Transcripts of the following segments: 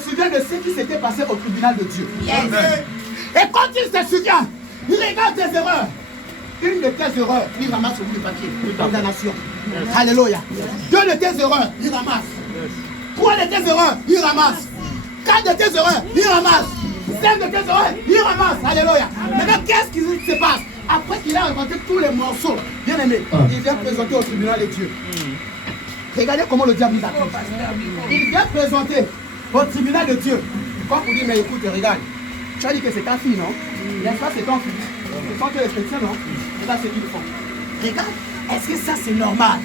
souvient de ce qui s'était passé au tribunal de Dieu. Yes. Et quand il se souvient, il regarde tes erreurs. Une de tes erreurs, il ramasse sur le papier. Condamnation. Alléluia. Deux de tes erreurs, il ramasse. Trois de tes erreurs, il ramasse. Quatre de tes erreurs, il ramasse. Cinq de tes erreurs, il ramasse. Alléluia. Maintenant, qu'est-ce qui se passe? Après qu'il a inventé tous les morceaux, bien aimé, il vient présenter au tribunal de Dieu. Regardez comment le diable nous accuse. Il vient présenter au tribunal de Dieu. Quand vous dites, mais écoute, regarde, tu as dit que c'est ta fille, non? N'est-ce pas, c'est ton fils? Ce sont que les chrétiens, non? C'est ça ce qu'ils font. Regarde, est-ce que ça c'est normal?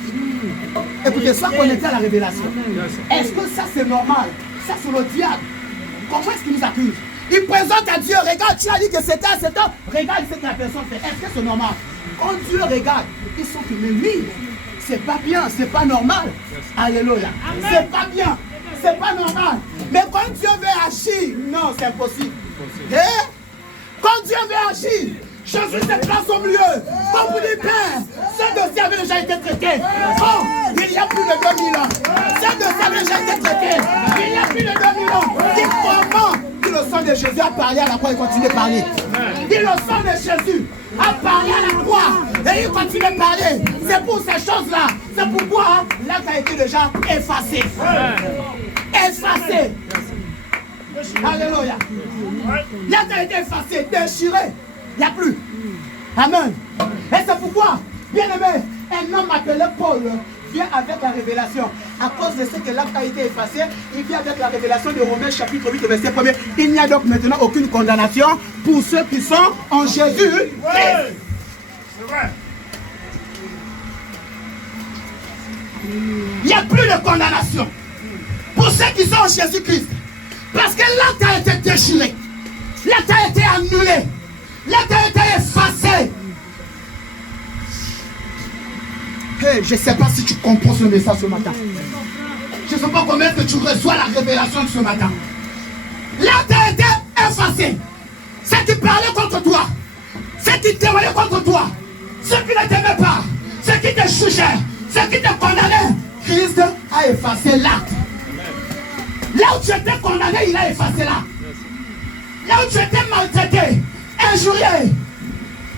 Écoutez, soit connecté à la révélation. Est-ce que ça c'est normal? Ça c'est le diable. Comment est-ce qu'il nous accuse? Il présente à Dieu, regarde, tu as dit que c'était un, regarde ce que la personne fait. Est-ce que c'est normal? Quand Dieu regarde, ils sont que mais oui, c'est pas bien, c'est pas normal. Alléluia. C'est pas bien, c'est pas normal. Mais quand Dieu veut agir, non, c'est impossible. Et quand Dieu veut agir, Jésus se place au milieu. Comme vous dites, Père, ce dossier avait déjà été traité. Oh, il y a plus de 2000 ans. Ce dossier avait déjà été traité. Il y a plus de 2000 ans. Dis comment le sang de Jésus a parlé à la croix et continue de parler. Dit le sang de Jésus a parlé à la croix et il continue de parler. C'est pour ces choses-là. C'est pourquoi l'acte a été déjà effacé. Effacé. Alléluia. L'acte a été effacé, déchiré. Il n'y a plus. Amen. Et c'est pourquoi, bien aimé, un homme appelé Paul vient avec la révélation. À cause de ce que l'acte a été effacé, il vient avec la révélation de Romains chapitre 8, verset 1er. Il n'y a donc maintenant aucune condamnation pour ceux qui sont en Jésus. C'est vrai. Il n'y a plus de condamnation pour ceux qui sont en Jésus-Christ. Parce que l'acte a été déchiré. L'acte a été annulé. L'acte a été effacé. Hey, je ne sais pas si tu comprends ce message ce matin. Je ne sais pas comment que tu reçois la révélation de ce matin. L'acte a été effacé. Ceux qui parlaient contre toi, ceux qui témoignaient contre toi, ceux qui ne t'aimaient pas, ceux qui te jugeaient, ceux qui te condamnaient, Christ a effacé l'acte. Là où tu étais condamné, il a effacé l'acte. Là où tu étais maltraité, injurié,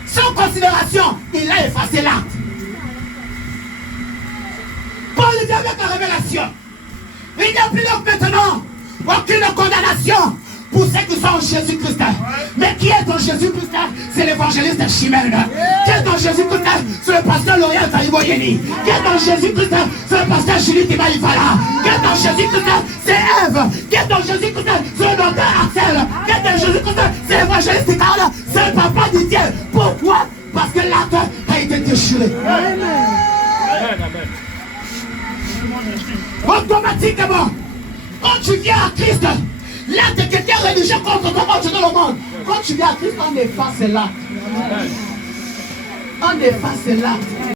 sans considération, il a effacé l'acte. Paul dit avec la révélation, il n'y a plus donc maintenant aucune condamnation pour ceux qui sont en Jésus-Christ. Mais qui est en Jésus-Christ? C'est l'évangéliste Chimène. Qui est en Jésus-Christ? C'est le pasteur Laurent Taïboyeni. Qui est en Jésus-Christ? C'est le pasteur Julie Timaïfala. Qui est en Jésus-Christ? C'est Ève. Qui est en Jésus-Christ? C'est le docteur Axel. Qui est en Jésus-Christ? C'est l'évangéliste Carl. C'est le papa Didier. Pourquoi? Parce que l'acte a été déchiré. Amen. Automatiquement, quand tu viens à Christ, l'acte qui était rédigé contre toi quand tu es dans le monde, quand tu viens à Christ, on efface l'acte. On efface l'acte.